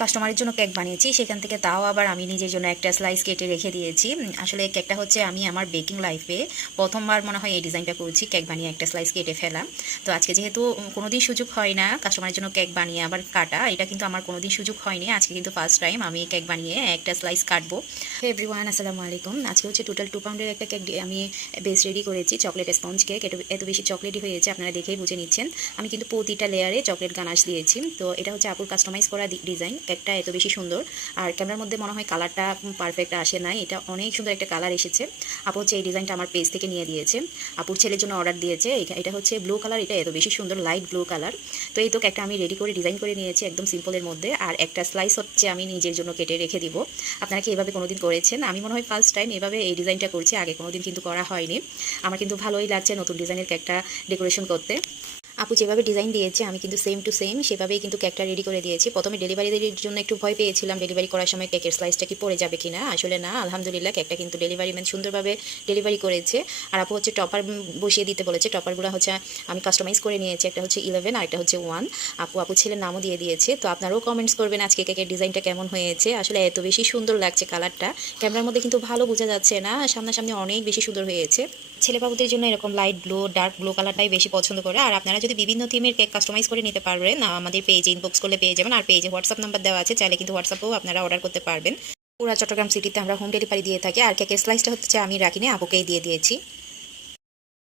কাস্টমারের জন্য কেক বানিয়েছি, সেখান থেকে তাও আবার আমি নিজের জন্য একটা স্লাইস কেটে রেখে দিয়েছি। আসলে কেকটা হচ্ছে আমি আমার বেকিং লাইফে প্রথমবার মনে হয় এই ডিজাইনটা করছি কেক বানিয়ে একটা স্লাইস কেটে ফেলা তো আজকে যেহেতু কোনোদিন সুযোগ হয় না কাস্টমারের জন্য কেক বানিয়ে আবার কাটা, এটা কিন্তু আমার কোনোদিন সুযোগ হয়নি। আজকে কিন্তু ফার্স্ট টাইম আমি কেক বানিয়ে একটা স্লাইস কাটবো। এভরিওয়ান আসসালামু আলাইকুম। আজকে হচ্ছে টোটাল টু পাউন্ডের একটা কেক আমি বেস রেডি করেছি চকলেট স্পঞ্জ কেক এত বেশি চকলেটই হয়েছে, আপনারা দেখেই বুঝে নিচ্ছেন। আমি কিন্তু প্রতিটা লেয়ারে চকলেট গানাশ দিয়েছি। তো এটা হচ্ছে আপুর কাস্টমাইজ করা ডিজাইন কেকটা এত বেশি সুন্দর। আর ক্যামেরার মধ্যে মনে হয় কালারটা পারফেক্ট আসে নাই। এটা অনেক সুন্দর একটা কালার এসেছে। আপু হচ্ছে এই ডিজাইনটা আমার পেজ থেকে নিয়ে দিয়েছে। আপুর ছেলের জন্য অর্ডার দিয়েছে। এটা- হচ্ছে ব্লু কালার এটা এত বেশি সুন্দর লাইট ব্লু কালার তো এই তো কেকটা আমি রেডি করে ডিজাইন করে নিয়েছি একদম সিম্পলের মধ্যে। আর একটা স্লাইস হচ্ছে আমি নিজের জন্য কেটে রেখে দিব। আপনারা কি এভাবে কোনোদিন করেছেন? আমি মনে হয় ফার্স্ট টাইম এভাবে এই ডিজাইনটা করছি। আগে কোনোদিন কিন্তু করা হয়নি। আমার কিন্তু ভালোই লাগছে নতুন ডিজাইনের কেকটা ডেকোরেশন করতে। আপু যেভাবে ডিজাইন দিয়েছে, আমি কিন্তু সেম টু সেম সেভাবেই কিন্তু কেকটা রেডি করে দিয়েছি। প্রথমে ডেলিভারির জন্য একটু ভয় পেয়েছিলাম ডেলিভারি করার সময় কেকের স্লাইসটা কি পড়ে যাবে কিনা। আসলে না, আলহামদুলিল্লাহ কেকটা কিন্তু ডেলিভারি ম্যান সুন্দরভাবে ডেলিভারি করেছে। আর আপু হচ্ছে টপার বসিয়ে দিতে বলেছে টপারগুলো হচ্ছে আমি কাস্টমাইজ করে নিয়েছি, একটা হচ্ছে ইলেভেন আর একটা হচ্ছে ওয়ান আপু আপু ছেলের নামও দিয়ে দিয়েছে, তো আপনারাও কমেন্টস করবেন আজকে কেকের ডিজাইনটা কেমন হয়েছে। আসলে এত বেশি সুন্দর লাগছে কালারটা ক্যামেরার মধ্যে কিন্তু ভালো বোঝা যাচ্ছে না, সামনাসামনি অনেক বেশি সুন্দর হয়েছে। ছেলে বাবুদের জন্য এরকম লাইট ব্লু ডার্ক ব্লু কালারটাই বেশি পছন্দ করে। আর আপনারা যদি বিভিন্ন থিমের কেক কাস্টমাইজ করে নিতে পারবেন আমাদের পেজে ইনবক্স করলে পেয়ে যাবেন। আর পেজে হোয়াটসঅ্যাপ নাম্বার দেওয়া আছে, চাইলে কিন্তু হোয়াটসঅ্যাপেও আপনারা অর্ডার করতে পারবেন। পুরা চট্টগ্রাম সিটিতে আমরা হোম ডেলিভারি দিয়ে থাকি। আর কেকের স্লাইসটা হচ্ছে আমি রাখিনি, আপুকেই দিয়ে দিয়েছি।